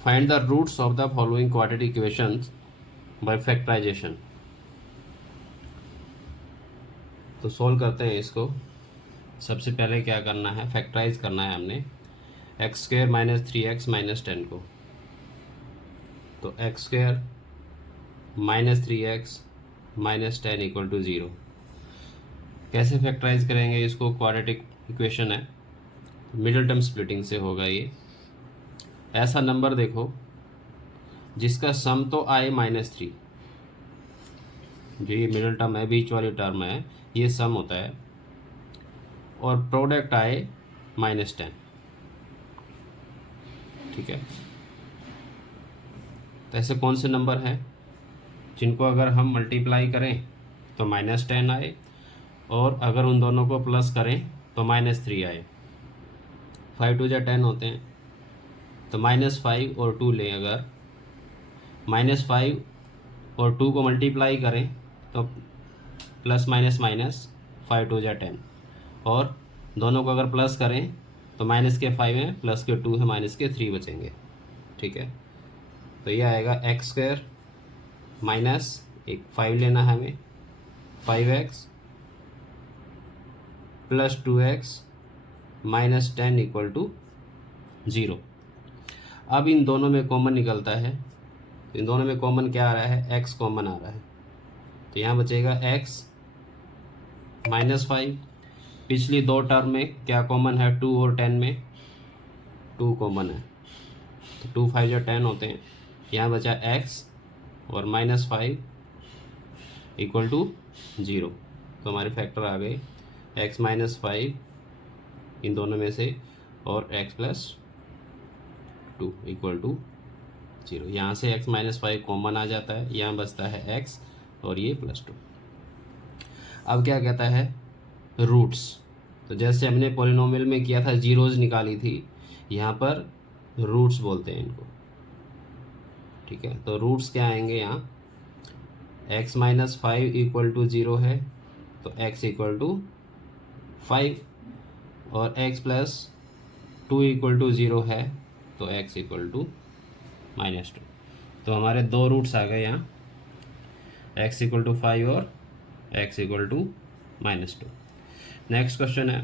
Find the roots of the following quadratic equations by factorization। तो solve करते हैं इसको। सबसे पहले क्या करना है, फैक्टराइज करना है हमने x square minus 3x minus 10 को। तो x square minus 3x minus 10 equal to 0। कैसे फैक्टराइज करेंगे इसको, क्वाड्रेटिक इक्वेशन है, मिडिल टर्म स्प्लिटिंग से होगा ये। ऐसा नंबर देखो जिसका सम तो आए -3, जो ये मिडिल टर्म है, बीच वाली टर्म है, ये सम होता है, और प्रोडक्ट आए -10। ठीक है, तो ऐसे कौन से नंबर हैं जिनको अगर हम मल्टीप्लाई करें तो -10 आए, और अगर उन दोनों को प्लस करें तो -3 आए। 5 2 जा 10 होते हैं, तो -5 और 2 लें। अगर -5 और 2 को मल्टीप्लाई करें तो प्लस माइनस माइनस 5 2 जा 10, और दोनों को अगर प्लस करें तो माइनस के 5 हैं, प्लस के 2 है, माइनस के 3 बचेंगे। ठीक है, तो ये आएगा एक्स स्क्वायर माइनस एक 5 लेना है हमें, 5x plus 2x minus 10 equal to 0। अब इन दोनों में कॉमन निकलता है, इन दोनों में कॉमन क्या आ रहा है, x कॉमन आ रहा है, तो यहाँ बचेगा x माइनस 5। पिछली दो टर्म में क्या कॉमन है, 2 और 10 में 2 कॉमन है, तो 2 5 जो 10 होते हैं। यहाँ बचा x और -5 इक्वल टू 0, तो हमारे फैक्टर आ गए x माइनस 5 इन दोनों में से, और x प्लस 2 इक्वल टू 0। यहाँ से x माइनस 5 कॉमन आ जाता है, यहाँ बचता है x और ये +2। अब क्या कहता है, रूट्स। तो जैसे हमने पॉलिनोमियल में किया था, जीरोज निकाली थी, यहाँ पर रूट्स बोलते हैं इनको। ठीक है, तो रूट्स क्या आएंगे यहाँ, x माइनस 5 इक्वल टू 0 है, तो x इक्वल टू 5, और x प्लस 2 इक्वल टू 0 है, तो x इक्वल टू -2। तो हमारे दो रूट्स आ गए यहाँ, x इक्वल टू 5 और x equal to -2। Next question है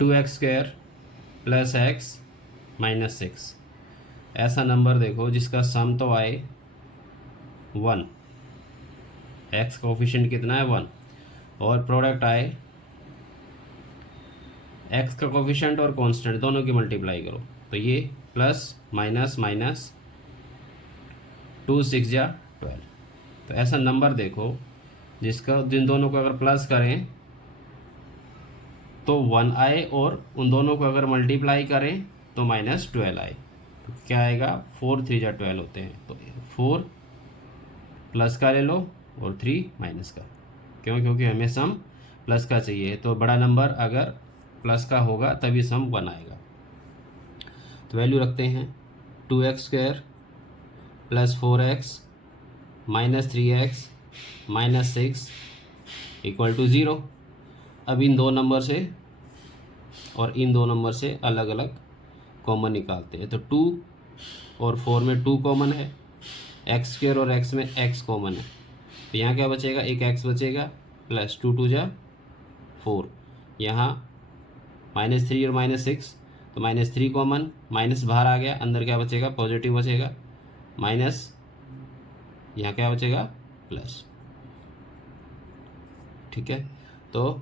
2x square plus x minus 6। ऐसा नंबर देखो जिसका सम तो आए 1, x कोफिशिएंट कितना है 1, और प्रोडक्ट आए x का कोफिशिएंट और कांस्टेंट दोनों की मल्टीप्लाई करो, तो ये प्लस माइनस माइनस 2 6 जा 12। तो ऐसा नंबर देखो जिसका, जिन दोनों को अगर प्लस करें तो 1 आए, और उन दोनों को अगर मल्टीप्लाई करें तो -12 आए। तो क्या आएगा, 4 3 जा 12 होते हैं, तो 4 प्लस का ले लो और 3 माइनस का। क्यों, क्योंकि हमें सम प्लस का चाहिए, तो बड़ा नंबर अगर प्लस का होगा तभी सम 1 आएगा। तो वैल्यू रखते हैं 2x square plus 4x minus 3x minus 6 equal to 0। अब इन दो नंबर से और इन दो नंबर से अलग अलग कॉमन निकालते हैं, तो 2 और 4 में 2 कॉमन है, एक्स स्क्वायर और x में x कॉमन है, तो यहाँ क्या बचेगा, एक x बचेगा, प्लस 2 2 जा 4, यहाँ -3 और -6, तो -3 कॉमन, माइनस बाहर आ गया, अंदर क्या बचेगा, पॉजिटिव बचेगा, माइनस यहाँ क्या बचेगा, प्लस। ठीक है, तो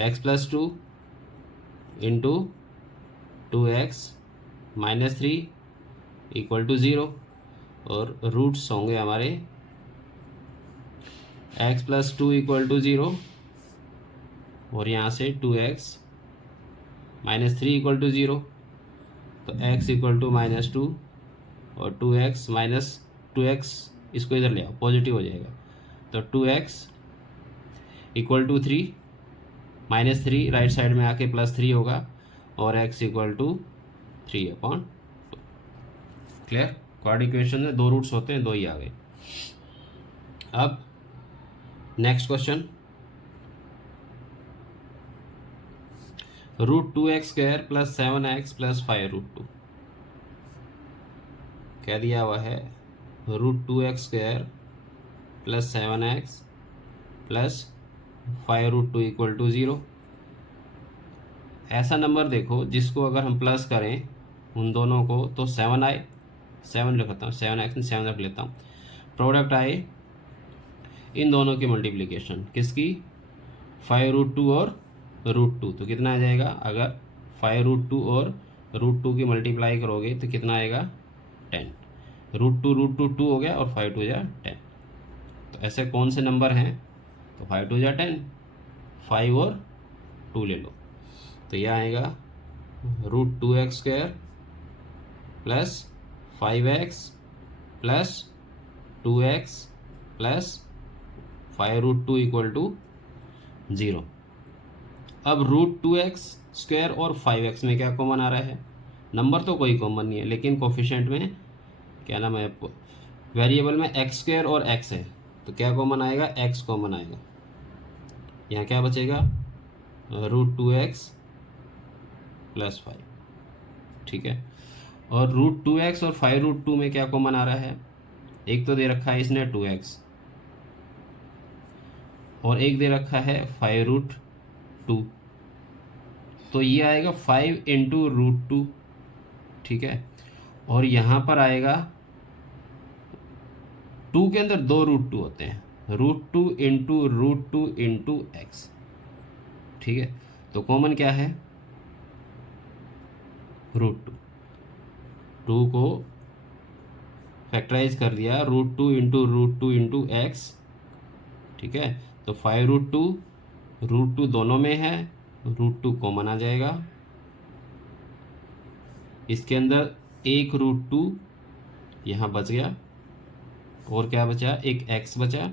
x plus 2 into 2x minus 3 equal to 0, और रूट्स होंगे हमारे x प्लस 2 इक्वल टू 0, और यहाँ से 2x माइनस 3 इक्वल टू 0, तो x इक्वल टू -2, और 2x माइनस 2x इसको इधर ले आओ, पॉजिटिव हो जाएगा, तो 2x equal to 3, -3 right side में आके +3 होगा, और x equal to 3/2। Clear, quadratic equation में दो रूट्स होते हैं, दो ही आ गए। अब next question, √2x square plus 7x plus 5 √2। क्या दिया हुआ है, √2x² plus 7x plus 5√2 equal to 0। ऐसा नंबर देखो जिसको अगर हम प्लस करें उन दोनों को तो 7 आए, 7 रखता हूँ, 7x में 7 रख लेता हूँ। प्रोडक्ट आए इन दोनों की मल्टीप्लिकेशन किसकी, 5√2 और √2, तो कितना आ जाएगा, अगर 5√2 और √2 की मल्टीप्लाई करोगे तो कितना आएगा, 10। √2 2 हो गया और 5 2 जा 10। तो ऐसे कौन से नंबर हैं, तो 5 2 जा 10, 5 और 2 ले लो, तो यह आएगा √2x² plus 5x plus 2x plus 5√2 equal to 0। अब √2x² और 5x में क्या कॉमन आ रहा है, नंबर तो कोई कॉमन नहीं है, लेकिन कोफिशिएंट में क्या नाम है आपको, वेरिएबल में x² और x है, तो क्या कॉमन आएगा, x कॉमन आएगा। यहाँ क्या बचेगा, √2x प्लस 5, ठीक है। और √2x और 5√2 में क्या कॉमन आ रहा है, एक तो दे रखा है इसने 2x और एक दे रखा है 5√2, तो ये आएगा 5 इंटू √2, ठीक है। और यहाँ पर आएगा 2 के अंदर 2 √2 होते हैं, √2 इंटू √2 इंटू एक्स, ठीक है। तो कॉमन क्या है, √2, 2 को फैक्टराइज कर दिया, √2 इंटू √2 इंटू एक्स, ठीक है। तो 5√2 √2 दोनों में है, √2 कॉमन आ जाएगा, इसके अंदर एक √2 यहाँ बच गया और क्या बचा, एक x बचा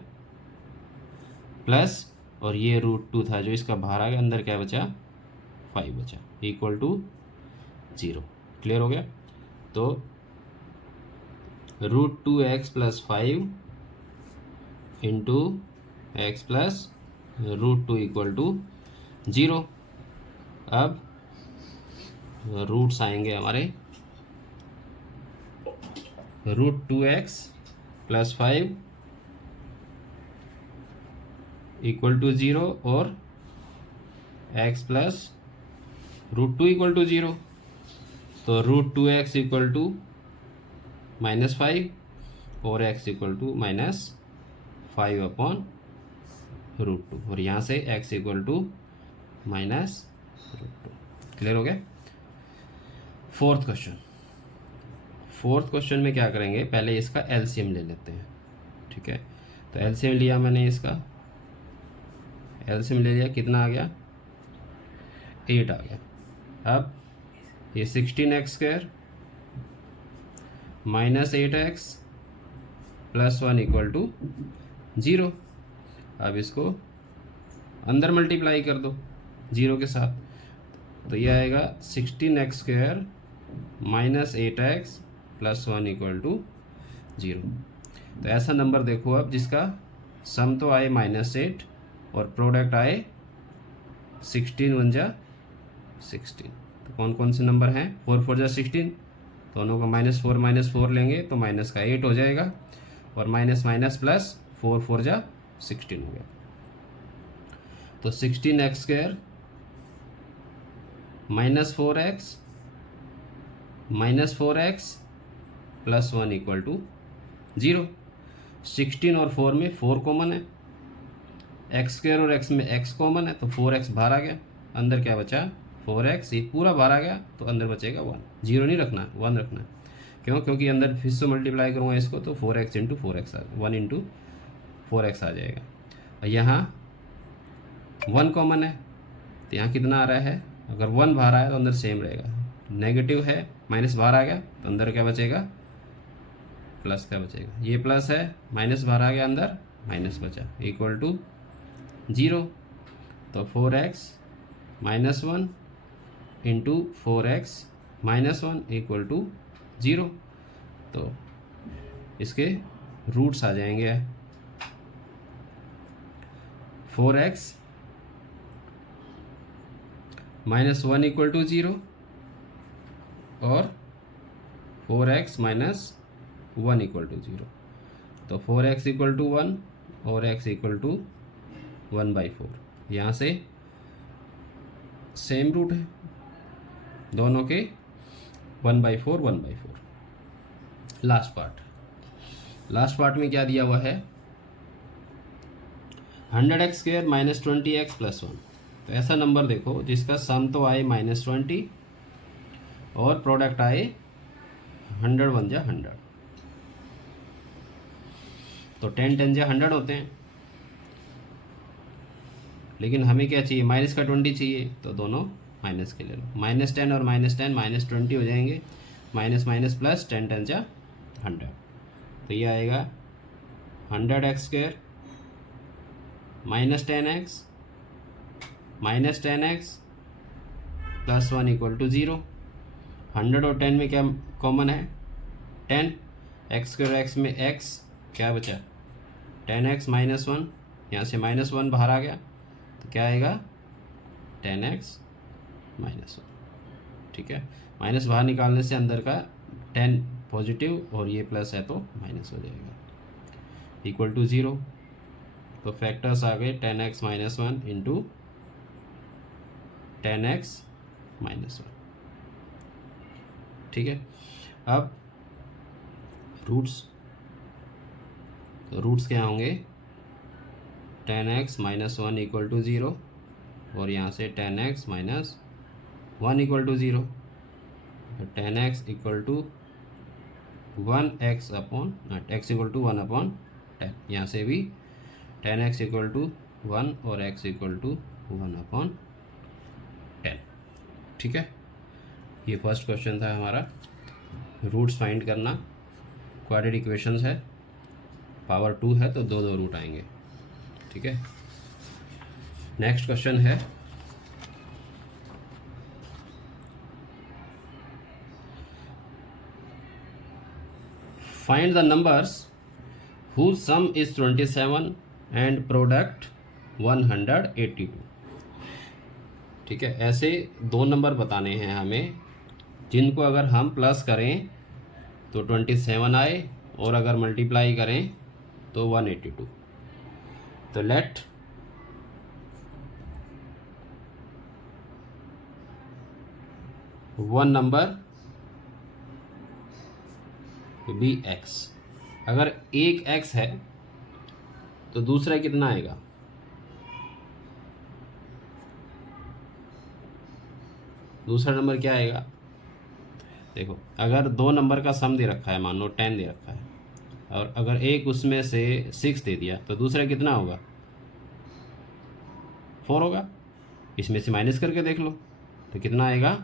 प्लस, और ये √2 था जो इसका बाहर आ गया, अंदर क्या बचा, 5 बचा, इक्वल टू 0। क्लियर हो गया। तो √2x plus 5 into x plus √2 equal to 0। अब रूट्स आएंगे हमारे, √2x प्लस 5 इक्वल टू 0 और x प्लस √2 इक्वल टू 0, तो √2x इक्वल टू -5 और x इक्वल टू -5 अपॉन √2, और यहाँ से x इक्वल टू -√2। क्लियर हो गया। फोर्थ क्वेश्चन में क्या करेंगे, पहले इसका एलसीएम ले लेते हैं, ठीक है। तो एलसीएम लिया मैंने, इसका एलसीएम ले लिया, कितना आ गया, 8 आ गया। अब ये 16x² minus 8x plus 1 equal to 0। अब इसको अंदर मल्टीप्लाई कर दो 0 के साथ, तो ये आएगा 16x² minus 8x plus 1 equal to 0। तो ऐसा नंबर देखो अब जिसका सम तो आए -8 और प्रोडक्ट आए 16 1 जा 16। तो कौन कौन से नंबर हैं, 4 4 जा 16, दोनों का -4 लेंगे तो माइनस का 8 हो जाएगा, और माइनस माइनस प्लस 4 4 जा 16 हो गया। तो 16x² -4x plus 1 equal to 0। 16 और 4 में 4 कॉमन है, x² और x में x कॉमन है, तो 4x बाहर आ गया, अंदर क्या बचा, 4x, ये पूरा बाहर आ गया, तो अंदर बचेगा 1। 0 नहीं रखना, 1 रखना। क्यों, क्योंकि अंदर फिर से मल्टीप्लाई करूँगा इसको तो 4x into 4x 1 into 4x आ जाएगा। और यहाँ 1 कॉमन है, तो यहाँ कितना आ रहा है, अगर 1 बाहर आया तो अंदर सेम रहेगा, नेगेटिव है, माइनस बाहर आ गया तो अंदर क्या बचेगा, प्लस क्या बचेगा, ये प्लस है, माइनस बाहर आ गया, अंदर माइनस बचा, इक्वल टू 0। तो 4x minus 1 into 4x minus 1 equal to 0। तो इसके रूट्स आ जाएंगे, 4x माइनस 1 इक्वल टू 0 और 4x माइनस 1 इक्वल टू 0। तो 4x इक्वल टू 1 और x इक्वल टू 1/4। यहाँ से सेम रूट है दोनों के, 1/4 1/4। लास्ट पार्ट में क्या दिया हुआ है, 100x² माइनस 20x प्लस 1। तो ऐसा नंबर देखो जिसका सम तो आए -20 और प्रोडक्ट आए 100 1 जा 100। तो 10 10 जा 100 होते हैं, लेकिन हमें क्या चाहिए, माइनस का 20 चाहिए, तो दोनों माइनस के ले लो। -10 और -10 -20 हो जाएंगे, माइनस माइनस प्लस, 10 10 जा 100। तो ये आएगा 100x² minus 10x plus 1 equal to 0। 100 और 10 में क्या कॉमन है, 10। x² x में x क्या बचा, 10x माइनस 1, यहाँ से -1 बाहर आ गया, तो क्या आएगा 10x माइनस 1। ठीक है, माइनस बाहर निकालने से अंदर का 10 पॉजिटिव और ये प्लस है तो माइनस हो जाएगा, इक्वल टू 0। तो फैक्टर्स आ गए 10x minus 1 into 10x minus 1। ठीक है, अब रूट्स क्या होंगे, 10x माइनस 1 इक्वल टू 0 और यहाँ से 10x minus 1 equal to 0। 10x equal to 1x upon x equal to 1 upon 10। यहाँ से भी 10x इक्वल टू 1 और x इक्वल टू 1 अपॉन 10। ठीक है, ये फर्स्ट क्वेश्चन था हमारा, रूट्स फाइंड करना। क्वाड्रेटिक इक्वेशंस है, पावर 2 है तो दो रूट आएंगे। ठीक है, नेक्स्ट क्वेश्चन है find the numbers whose sum is 27 and product 182। ठीक है, ऐसे दो नंबर बताने हैं हमें जिनको अगर हम प्लस करें तो 27 आए और अगर मल्टीप्लाई करें तो 182। तो let one number be x। अगर एक x है तो दूसरा कितना आएगा, दूसरा नंबर क्या आएगा। देखो, अगर दो नंबर का सम दे रखा है, मान लो 10 दे रखा है, और अगर एक उसमें से 6 दे दिया तो दूसरा कितना होगा, 4 होगा। इसमें से माइनस करके देख लो तो कितना आएगा,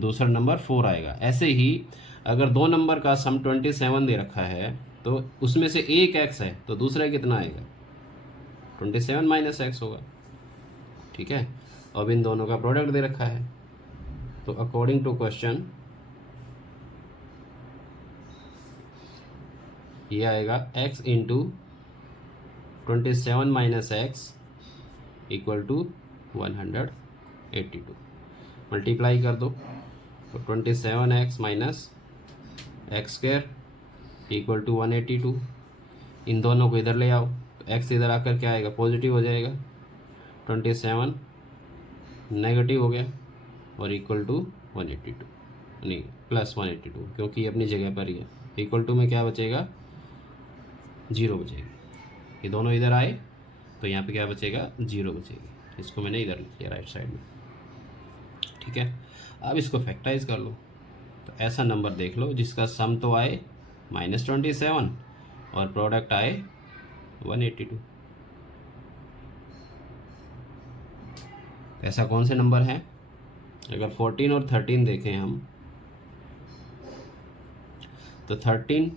दूसरा नंबर 4 आएगा। ऐसे ही अगर दो नंबर का सम 27 दे रखा है तो उसमें से एक x है तो दूसरा कितना आएगा, 27 माइनस x होगा। ठीक है, अब इन दोनों का प्रोडक्ट दे रखा है, तो अकॉर्डिंग टू क्वेश्चन ये आएगा x into 27 minus x equal to 182। Multiply कर दो तो 27x minus x² equal to 182। इन दोनों को इधर ले आओ तो x इधर आकर क्या आएगा, पॉजिटिव हो जाएगा। 27 नेगेटिव हो गया और इक्वल टू 182, नहीं प्लस 182, क्योंकि ये अपनी जगह पर ही है। इक्वल टू में क्या बचेगा, 0 बचेगी। ये दोनों इधर आए तो यहाँ पे क्या बचेगा, 0 बचेगी। इसको मैंने इधर लिख लिया राइट साइड में। ठीक है, अब इसको फैक्टराइज कर लो। तो ऐसा नंबर देख लो जिसका सम तो आए -27 और प्रोडक्ट आए 182। ऐसा कौन से नंबर है, अगर 14 और 13 देखें हम तो 13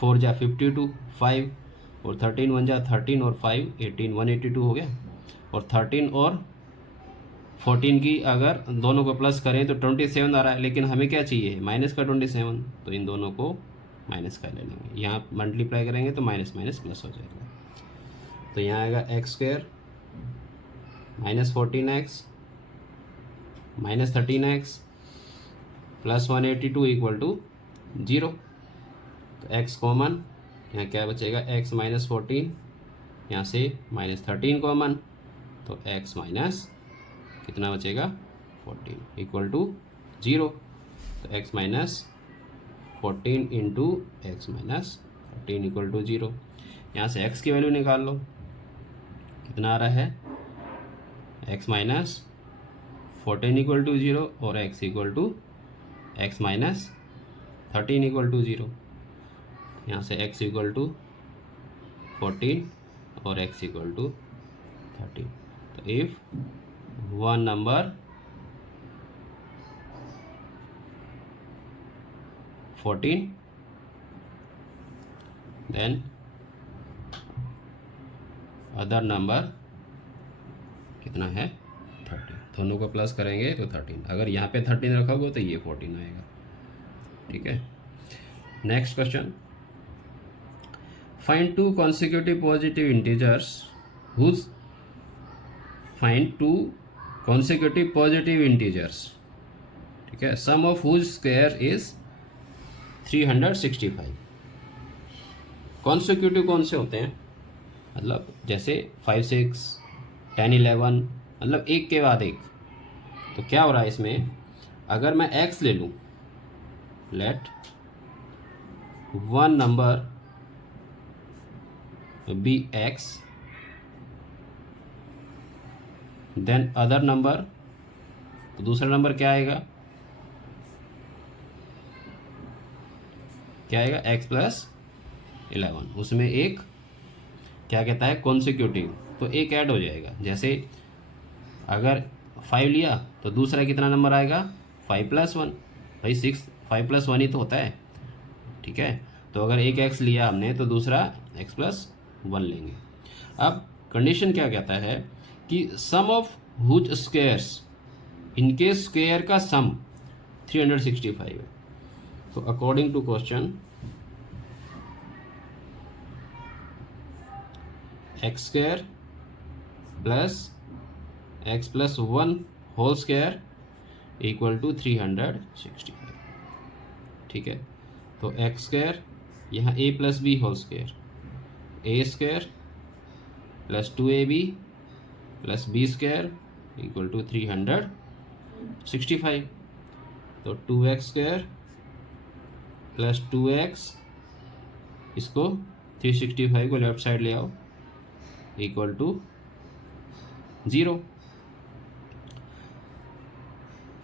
4 जा 52 5 और 13 1 जा 13 और 5 18 182 हो गया। और 13 और 14 की अगर दोनों को प्लस करें तो 27 आ रहा है, लेकिन हमें क्या चाहिए, माइनस का 27, तो इन दोनों को माइनस का ले लेंगे। यहाँ मल्टीप्लाई करेंगे तो माइनस माइनस प्लस हो जाएगा। तो यहाँ आएगा x² minus 14x minus 13x plus 182 equal to 0। तो x कॉमन, यहाँ क्या बचेगा x माइनस 14, यहाँ से माइनस 13 कॉमन, तो x माइनस कितना बचेगा 14 इक्वल टू 0। तो x minus 14 into x minus 13 equal to 0। यहाँ से x की वैल्यू निकाल लो, कितना आ रहा है x माइनस 14 इक्वल टू 0 और x equal to x minus 13 equal to 0। यहाँ से x इक्वल टू 14 और x इक्वल टू 13। तो if one number 14 then other number कितना है 13। दोनों को प्लस करेंगे तो 13। अगर यहाँ पे 13 रखा होगा तो ये 14 आएगा। ठीक है, next question, find two consecutive positive integers whose find two consecutive positive integers, ठीक है, sum of whose square is 365। Consecutive कौन से होते हैं, मतलब जैसे 5, 6, 10, 11, मतलब एक के बाद एक। तो क्या हो रहा है इसमें, अगर मैं x ले लूँ, let one number be x then other number, तो दूसरा नंबर क्या आएगा, क्या आएगा x प्लस 11। उसमें एक क्या कहता है कॉन्सिक्यूटिव, तो एक ऐड हो जाएगा। जैसे अगर 5 लिया तो दूसरा कितना नंबर आएगा 5 प्लस 1, भाई 6, 5 प्लस 1 ही तो होता है। ठीक है, तो अगर एक x लिया हमने तो दूसरा x प्लस 1 लेंगे। अब कंडीशन क्या कहता है कि सम ऑफ हुज स्क्वायर्स, इनके स्क्वायर का सम 365 है। तो according to question x square plus x plus 1 whole square equal to 365। ठीक है, तो एक्स स्क्वायर यहाँ a plus b whole square, a square plus 2ab plus B square equal to 365। तो 2x square plus 2x, इसको 365 को left side ले आओ equal to 0।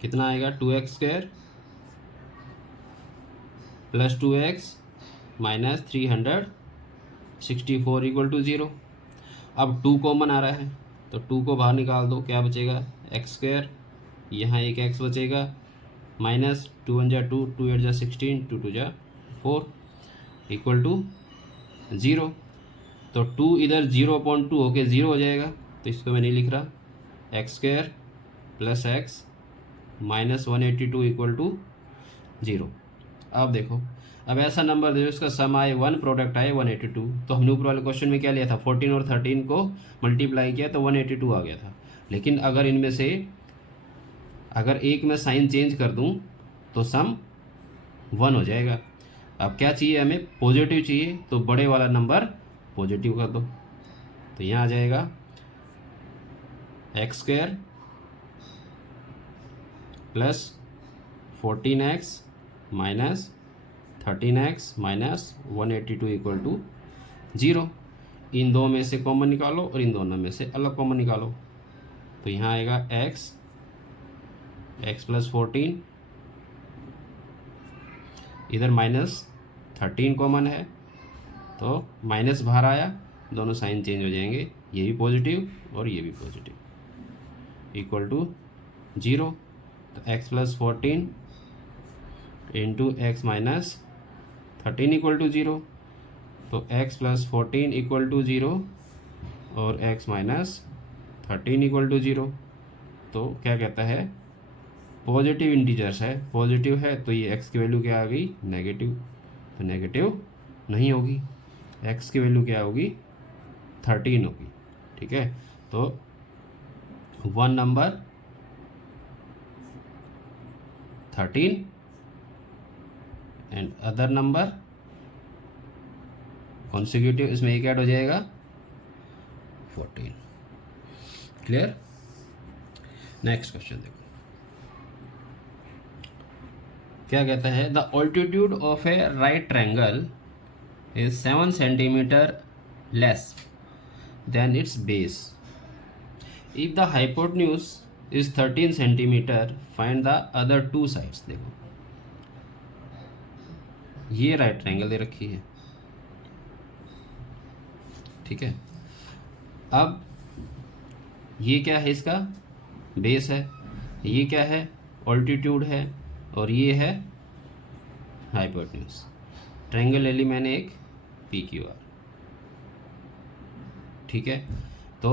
कितना आएगा 2x square plus 2x minus 364 equal to 0। अब 2 common आ रहा है तो 2 को बाहर निकाल दो, क्या बचेगा एक्स स्क्वायर, यहाँ एक x बचेगा माइनस 2 1 जा 2, 2 8 जा 16, 2 2 जा 4 इक्वल टू 0। तो 2 इधर 0.2 होके 0 हो जाएगा, तो इसको मैं नहीं लिख रहा, x square plus x minus 182 equal to 0। अब देखो, अब ऐसा नंबर दे इसका सम आए 1, प्रोडक्ट आए 182। तो हमने ऊपर वाले क्वेश्चन में क्या लिया था, 14 और 13 को मल्टीप्लाई किया तो 182 आ गया था। लेकिन अगर इनमें से अगर एक में साइन चेंज कर दूं तो सम 1 हो जाएगा। अब क्या चाहिए हमें, पॉजिटिव चाहिए, तो बड़े वाला नंबर पॉजिटिव कर दो। तो यहाँ आ जाएगा x square plus 14x minus 13x minus 182 equal to 0। इन दो में से कॉमन निकालो और इन दोनों में से अलग कॉमन निकालो। तो यहाँ आएगा x प्लस 14, इधर माइनस 13 कॉमन है तो माइनस बाहर आया, दोनों साइन चेंज हो जाएंगे, ये भी पॉजिटिव और ये भी पॉजिटिव इक्वल टू 0। तो x plus 14 into x minus 13 equal to 0। तो x प्लस 14 इक्वल टू 0 और x माइनस 13 इक्वल टू 0। तो क्या कहता है, पॉजिटिव इंटीजर्स है, पॉजिटिव है तो ये x की वैल्यू क्या आ गई नेगेटिव, तो नेगेटिव नहीं होगी, x की वैल्यू क्या होगी 13 होगी। ठीक है, तो one number 13 and other number consecutive, इसमें एक ऐड हो जाएगा 14। क्लियर। नेक्स्ट क्वेश्चन देखो क्या कहता है, the altitude of A right triangle is 7 centimetre less than it's base if the hypotenuse is 13 centimetre, find the other two sides. देखो ये राइट ट्रायंगल दे रखी है, ठीक है। अब ये क्या है, इसका बेस है, ये क्या है, ऑल्टीट्यूड है, और ये है हाइपोटेन्यूज। ट्रायंगल ले ली मैंने एक PQR, ठीक है। तो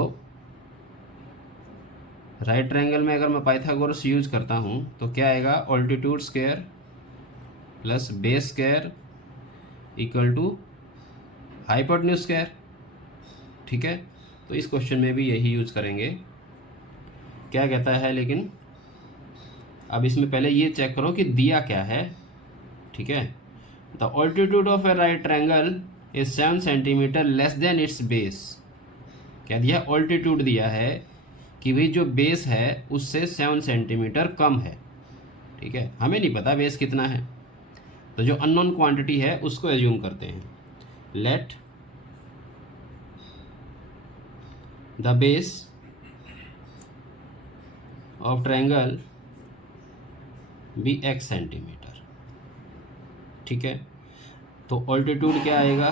राइट ट्रायंगल में अगर मैं पाइथागोरस यूज करता हूँ तो क्या आएगा, altitude square plus base square equal to hypotenuse square, ठीक है। तो इस क्वेश्चन में भी यही यूज करेंगे। क्या कहता है, लेकिन अब इसमें पहले ये चेक करो कि दिया क्या है, ठीक है। The altitude of A right triangle is 7 centimetre less than it's base. क्या दिया, ऑल्टीट्यूड दिया है कि भाई जो बेस है उससे 7 सेंटीमीटर कम है, ठीक है। हमें नहीं पता बेस कितना है, तो जो अननोन क्वांटिटी है उसको एज्यूम करते हैं। Let the base of triangle be x centimetre, ठीक है। तो ऑल्टीट्यूड क्या आएगा,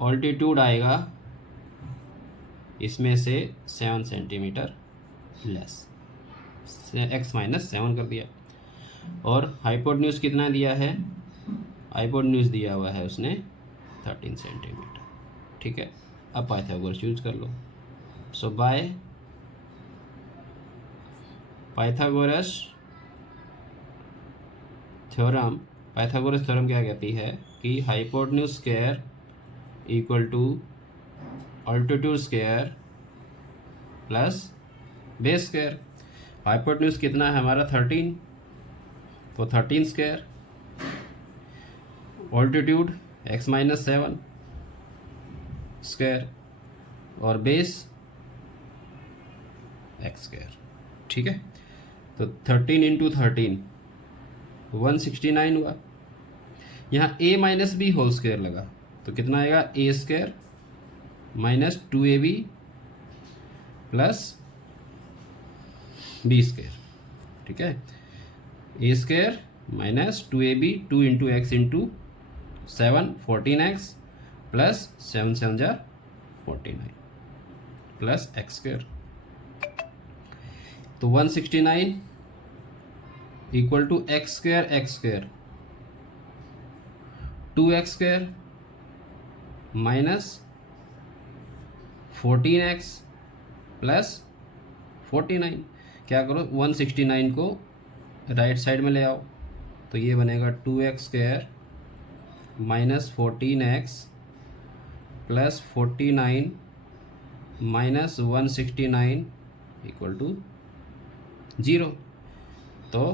ऑल्टीट्यूड आएगा इसमें से 7 सेंटीमीटर लेस, x माइनस 7 कर दिया। और हाइपोटेन्यूज कितना दिया है, हाइपोटेन्यूज दिया हुआ है उसने 13 सेंटीमीटर, ठीक है। अब पाइथागोरस यूज कर लो। So by Pythagoras theorem, Pythagoras theorem क्या कहती है कि hypotenuse square equal to altitude square plus base square. Hypotenuse कितना है हमारा 13, तो 13 square, altitude x minus 7 square और बेस x स्क्वायर, ठीक है। तो 13 इंटू 13 169 हुआ। यहाँ a minus B whole square लगा तो कितना आएगा, a square minus 2ab plus B square, ठीक है। a square minus 2ab 2 into x into 7 14x plus 7 7 जा 49 प्लस एक्स स्क्वायर। तो 169 equal to x square 2x square minus 14x plus 49। क्या करो, 169 को राइट साइड में ले आओ तो ये बनेगा 2x square minus 14x plus 49 minus 169 equal to 0। तो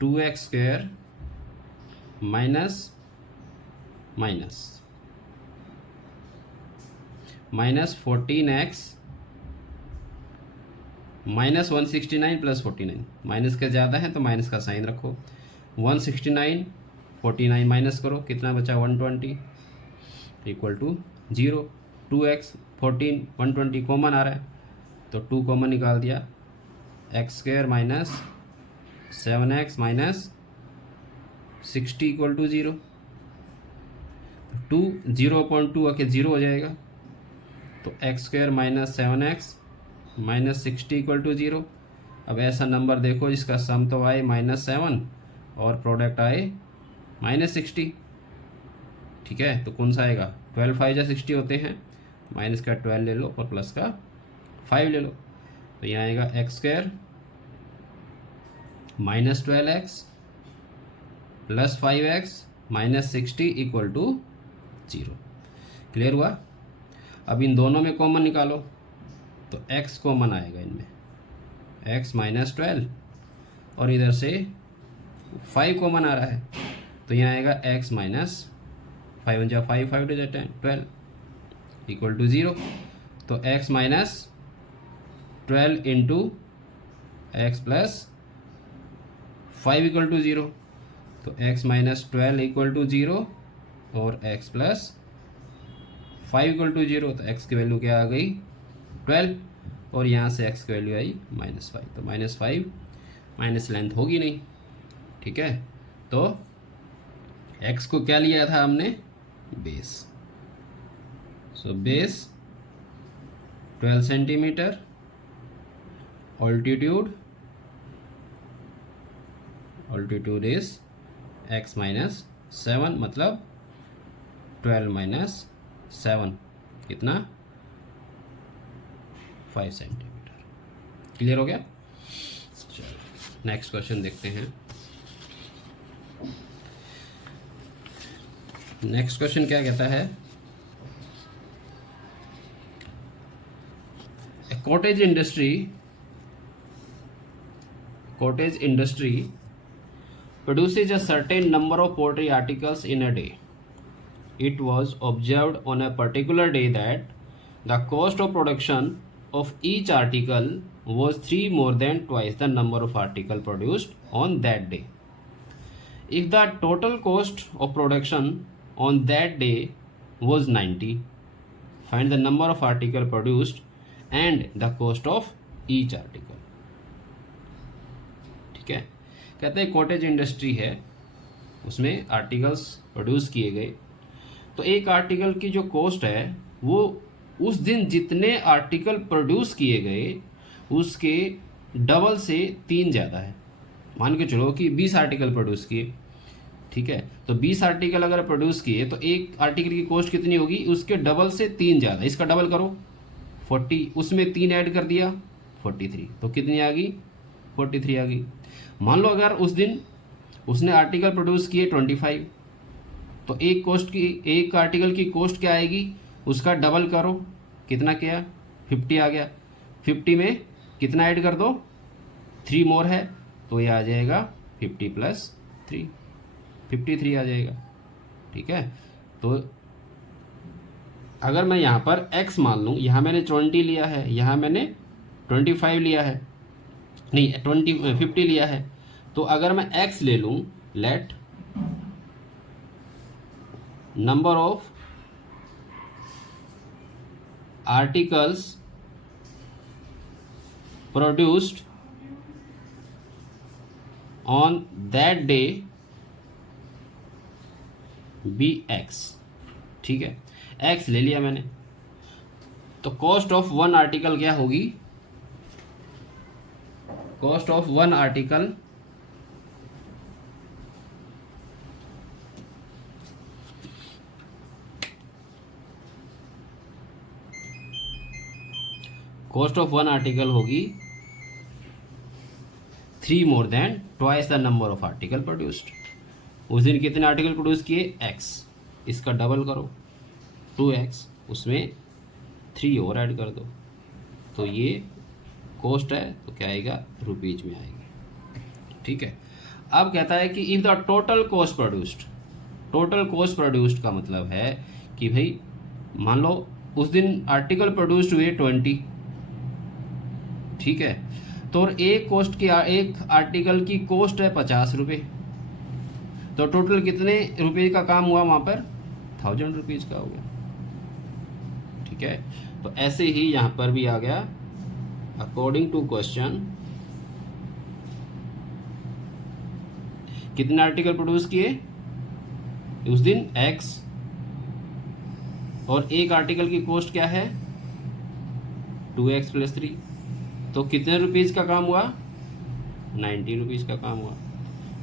2x square minus minus 14x minus 169 plus 49, minus का ज़्यादा है तो माइनस का साइन रखो। 169 49 माइनस करो, कितना बचा 120 इक्वल टू 0। 2x 14 120 कॉमन आ रहा है तो 2 कॉमन निकाल दिया, x square minus 7x minus 60 equal to 0। 2 0.2 आके 0 हो जाएगा तो x square minus 7x minus 60 equal to 0। अब ऐसा नंबर देखो जिसका सम तो आए -7 और प्रोडक्ट आए -60, ठीक है। तो कौन सा आएगा, 12 5 या 60 होते हैं, माइनस का 12 ले लो और प्लस का 5 ले लो। तो यहाँ आएगा x square minus 12x plus 5x minus 60 equal to 0। Clear हुआ। अब इन दोनों में कॉमन निकालो तो x कॉमन आएगा इनमें, x माइनस 12 और इधर से 5 कॉमन आ रहा है तो यहाँ आएगा x माइनस 5 वन जा 5, 5 टू जा 10, 12 इक्वल टू 0। तो x minus 12 into x plus 5 equal to 0। तो x माइनस 12 इक्वल टू 0 और x प्लस 5 इक्वल टू 0। तो x की वैल्यू क्या आ गई 12 और यहाँ से x की वैल्यू आई -5। तो -5 माइनस लेंथ होगी नहीं, ठीक है। तो x को क्या लिया था हमने base. So base 12 centimetre, altitude is x minus 7, मतलब 12 माइनस 7 कितना 5 सेंटीमीटर। क्लियर हो गया। चलो नेक्स्ट क्वेश्चन देखते हैं। नेक्स्ट क्वेश्चन क्या कहता है, cottage industry produces a certain number of poultry articles in a day. It was observed on a particular day that the cost of production of each article was 3 more than twice the number of articles produced on that day. If the total cost of production on that day was 90, find the number of articles produced and the cost of each article. ठीक है, कहते हैं cottage industry है, उसमें articles produce किए गए, तो एक आर्टिकल की जो कॉस्ट है वो उस दिन जितने आर्टिकल प्रोड्यूस किए गए उसके डबल से 3 ज़्यादा है। मान के चलो कि 20 आर्टिकल प्रोड्यूस किए, ठीक है। तो 20 आर्टिकल अगर प्रोड्यूस किए तो एक आर्टिकल की कॉस्ट कितनी होगी, उसके डबल से 3 ज़्यादा। इसका डबल करो 40, उसमें 3 ऐड कर दिया 43, तो कितनी आ गई 43 आ गई। मान लो अगर उस दिन उसने आर्टिकल प्रोड्यूस किए 25, तो एक आर्टिकल की कॉस्ट क्या आएगी, उसका डबल करो, कितना किया 50 आ गया। 50 में कितना ऐड कर दो 3 मोर है, तो ये आ जाएगा 50 प्लस 3, 53 आ जाएगा, ठीक है। तो अगर मैं यहाँ पर x मान लूँ, यहाँ मैंने 20 लिया है, यहाँ मैंने 25 लिया है, नहीं 50 लिया है, तो अगर मैं x ले लूँ, let number of articles produced on that day be x, ठीक है। x ले लिया मैंने, तो कॉस्ट ऑफ वन आर्टिकल क्या होगी, कॉस्ट ऑफ वन आर्टिकल होगी 3 more than twice the number of article produced. उस दिन कितने आर्टिकल प्रोड्यूस किए x, इसका डबल करो 2x, उसमें 3 और ऐड कर दो, तो ये कॉस्ट है, तो क्या आएगा रुपीज में आएगी, ठीक है। अब कहता है कि if the total cost produced का मतलब है कि भाई मान लो उस दिन आर्टिकल प्रोड्यूस्ड हुए 20, ठीक है। तो एक आर्टिकल की कॉस्ट है 50 रुपये, तो टोटल कितने रुपये का काम हुआ वहाँ पर 1000 रुपीज़ का हो गया, ठीक है। तो ऐसे ही यहाँ पर भी आ गया, अकॉर्डिंग टू क्वेश्चन कितने आर्टिकल प्रोड्यूस किए उस दिन x, और एक आर्टिकल की कॉस्ट क्या है 2x प्लस 3, तो कितने रुपीज़ का काम हुआ 90 रुपीज़ का काम हुआ।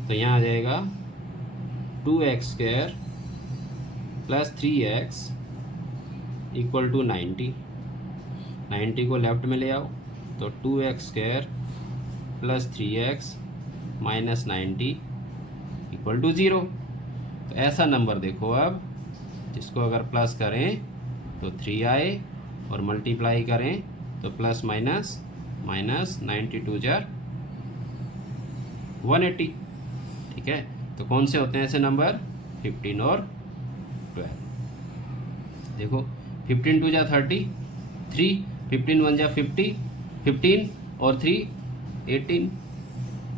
तो यहाँ आ जाएगा 2x square plus 3x equal to 90, 90 को लेफ्ट में ले आओ, तो 2x square plus 3x minus 90 equal to 0। तो ऐसा नंबर देखो अब, जिसको अगर प्लस करें तो 3 आए और मल्टीप्लाई करें तो प्लस माइनस 92 जार 180, ठीक है। तो कौन से होते हैं ऐसे नंबर 15 और 12। देखो 15 टू जा 30, 3, 15 1 जा 50, 15 और 3 18,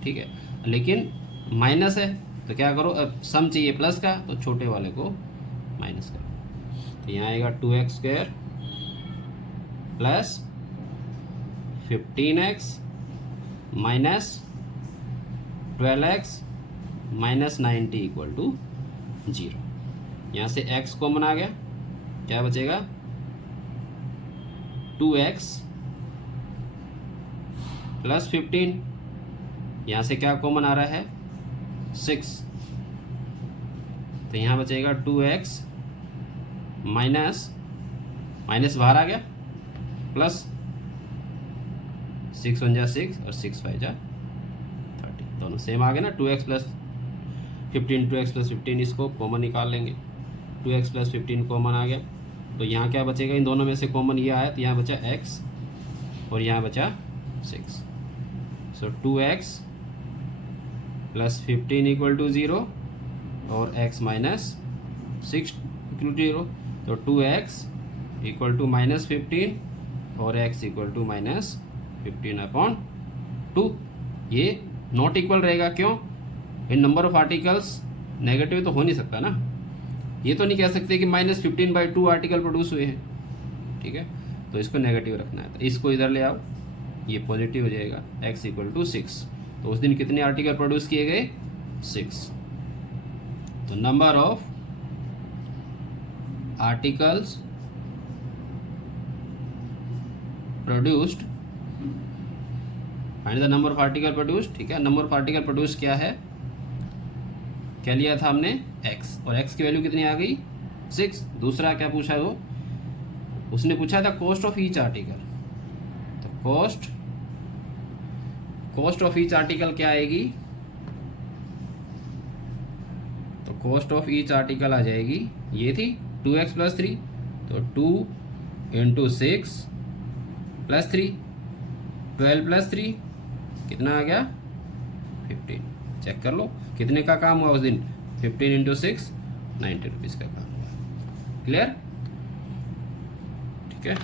ठीक है। लेकिन माइनस है तो क्या करो, अब सम चाहिए प्लस का, तो छोटे वाले को माइनस करो। तो यहाँ आएगा 2x² plus 15x minus 12x minus 90 equal to 0। यहाँ से x कॉमन आ गया, क्या बचेगा 2x प्लस 15, यहाँ से क्या कॉमन आ रहा है 6, तो यहाँ बचेगा 2x माइनस बाहर आ गया प्लस 6 1 जा 6 और 6 5 जा 30, दोनों सेम आ गए ना। 2x प्लस 15, 2x प्लस 15 इसको कॉमन निकाल लेंगे, 2x प्लस 15 कॉमन आ गया, तो यहाँ क्या बचेगा, इन दोनों में से कॉमन ये आया तो यहाँ बचा x और यहाँ बचा 6। सो 2x प्लस 15 इक्वल टू 0 और x माइनस 6 इक्वल टू 0, तो 2x इक्वल टू माइनस 15 और x इक्वल टू माइनस 15/2। ये नॉट इक्वल रहेगा, क्यों, इन नंबर ऑफ आर्टिकल्स नेगेटिव तो हो नहीं सकता ना, ये तो नहीं कह सकते कि -15/2 आर्टिकल प्रोड्यूस हुए हैं, ठीक है। तो इसको नेगेटिव रखना है, तो इसको इधर ले आओ, ये पॉजिटिव हो जाएगा, x इक्वल टू 6। तो उस दिन कितने आर्टिकल प्रोड्यूस किए गए 6। तो number of articles produced, find the number of article produced, ठीक है। नंबर ऑफ आर्टिकल प्रोड्यूस क्या है, क्या लिया था हमने x, और x की वैल्यू कितनी आ गई 6। दूसरा क्या पूछा वो, उसने पूछा था कॉस्ट ऑफ ईच आर्टिकल, तो कॉस्ट ऑफ ईच आर्टिकल क्या आएगी, तो कॉस्ट ऑफ ईच आर्टिकल आ जाएगी, ये थी 2x प्लस 3, तो 2 इंटू 6 प्लस 3, 12 प्लस 3 कितना आ गया 15। चेक कर लो कितने का काम हुआ उस दिन, 15 इंटू 6 90 रुपीज़ का काम हुआ। क्लियर, ठीक है।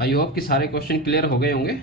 आई होप कि सारे क्वेश्चन क्लियर हो गए होंगे।